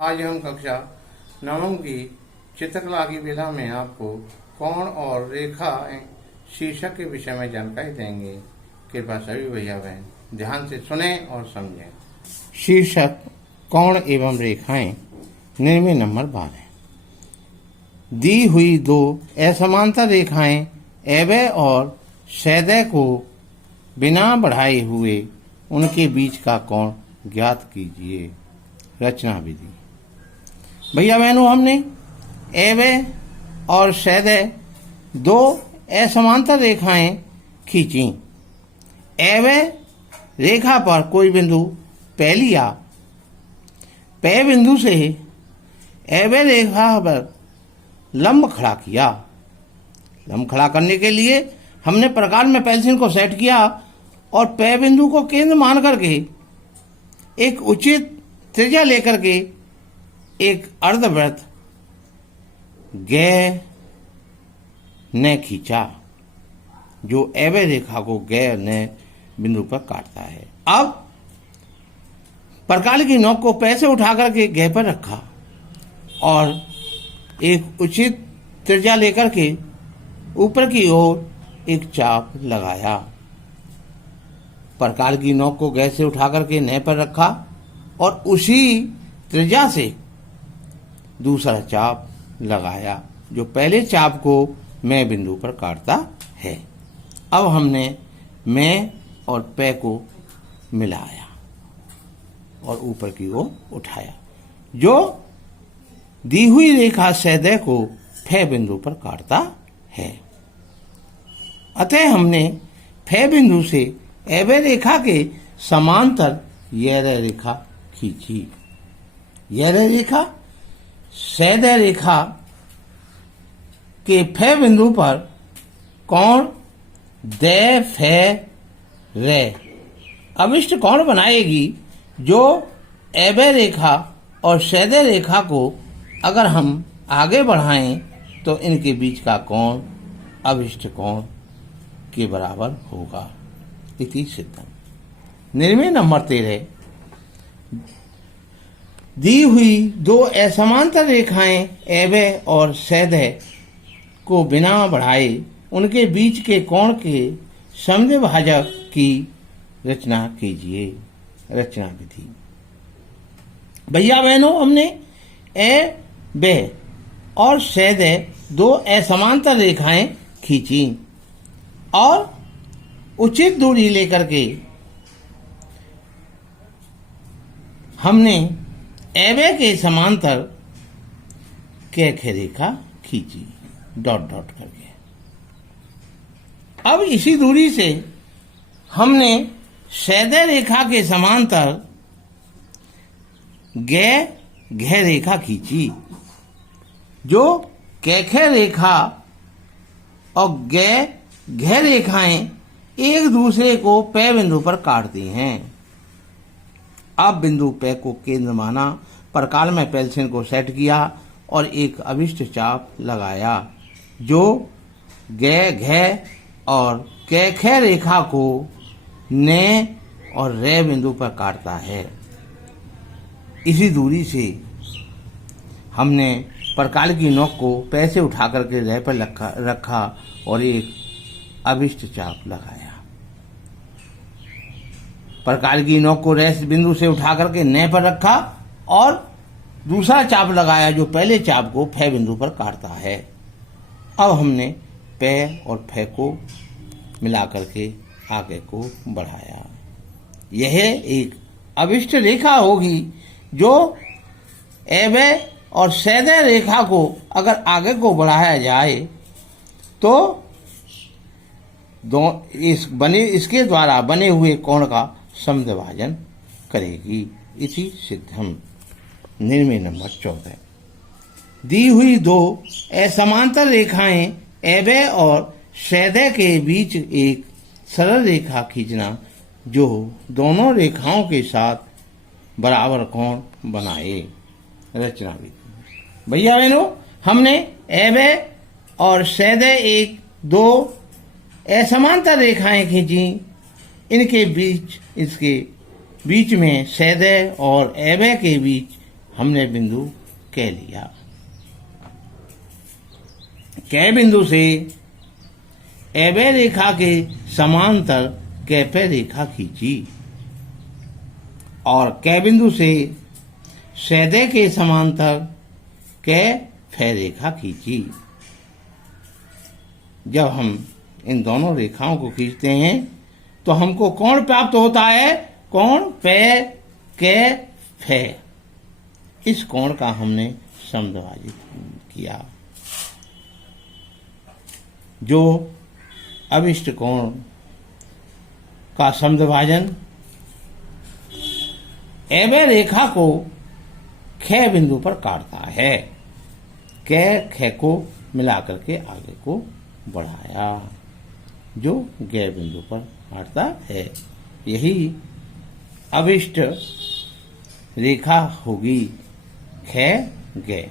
आज हम कक्षा नवम की चित्रकला की विधा में आपको कोण और रेखा शीर्षक के विषय में जानकारी देंगे। कृपया सभी भैया बहन ध्यान से सुने और समझें। शीर्षक कोण एवं रेखाएं। निर्णय नंबर 12। दी हुई दो असमांतर रेखाएं एवं और सैदय को बिना बढ़ाए हुए उनके बीच का कोण ज्ञात कीजिए। रचना विधि। भैया बहनों, हमने एवं और सैदय दो असमांतर रेखाएं खींची। एवं रेखा पर कोई बिंदु P लिया। P बिंदु से एवं रेखा पर लंब खड़ा किया। लंब खड़ा करने के लिए हमने प्रकार में पेंसिल को सेट किया और P बिंदु को केंद्र मान करके एक उचित त्रिज्या लेकर के एक अर्धवृत्त ज्ञ ने खींचा, जो एवं रेखा को ज्ञ ने बिंदु पर काटता है। अब प्रकार की नोक को P से उठा करके ज्ञ पर रखा और एक उचित त्रिज्या लेकर के ऊपर की ओर एक चाप लगाया। प्रकार की नोक को ज्ञ से उठा करके न पर रखा और उसी त्रिज्या से दूसरा चाप लगाया, जो पहले चाप को मैं बिंदु पर काटता है। अब हमने मैं और P को मिलाया और ऊपर की ओर उठाया, जो दी हुई रेखा सैदय को F बिंदु पर काटता है। अतः हमने F बिंदु से एवं रेखा के समांतर यह रेखा खींची। यह रेखा सैदय रेखा के F बिंदु पर कोण द फ रे अभिष्ट कोण बनाएगी, जो एवं रेखा और सैदय रेखा को अगर हम आगे बढ़ाएं तो इनके बीच का कोण अभिष्ट कोण के बराबर होगा। इति सिद्धम। निर्णय नंबर 13। दी हुई दो असमांतर रेखाएं एवं और सैदय को बिना बढ़ाए उनके बीच के कोण के समद्विभाजक की रचना कीजिए। रचना विधि। भैया बहनों, हमने एवं और सैदय दो असमांतर रेखाएं खींची और उचित दूरी लेकर के हमने एवं के समांतर कैख रेखा खींची डॉट डॉट करके। अब इसी दूरी से हमने सैदय रेखा के समांतर घ रेखा खींची, जो कैख रेखा और घ रेखाएं एक दूसरे को P बिंदु पर काटती हैं। अब बिंदु P को केंद्र माना, प्रकार में पेंसिल को सेट किया और एक अभिष्ट चाप लगाया, जो घ और कैख रेखा को न और रे बिंदु पर काटता है। इसी दूरी से हमने प्रकार की नोक को P से उठा करके रे पर रखा और एक अभिष्ट चाप लगाया। प्रकार की नोक को रेस बिंदु से उठा करके न पर रखा और दूसरा चाप लगाया, जो पहले चाप को F बिंदु पर काटता है। अब हमने P और F को मिला करके आगे को बढ़ाया। यह एक अभिष्ट रेखा होगी, जो एवं और सैदय रेखा को अगर आगे को बढ़ाया जाए तो इसके द्वारा बने हुए कोण का समद्विभाजन करेगी। इसी सिद्धम। निर्णय नंबर 14। दी हुई दो असमांतर रेखाएं एवं और सैदय के बीच एक सरल रेखा खींचना, जो दोनों रेखाओं के साथ बराबर कोण बनाए। रचना विधि। भैया बहनों, हमने एवं और सैदय एक दो असमांतर रेखाएं खींची। इसके बीच में सैदय और एवं के बीच हमने बिंदु क लिया। क बिंदु से एबे रेखा के समांतर क पे रेखा खींची और क बिंदु से सैदे के समांतर क फे रेखा खींची। जब हम इन दोनों रेखाओं को खींचते हैं तो हमको कोण प्राप्त होता है, कोण पे के फे। इस कोण का हमने समद्विभाजित किया। जो अभिष्ट कोण का समद्विभाजन एबे रेखा को ख बिंदु पर काटता है। क ख को मिलाकर के आगे को बढ़ाया, जो ग बिंदु पर काटता है। यही अभिष्ट रेखा होगी ख ग।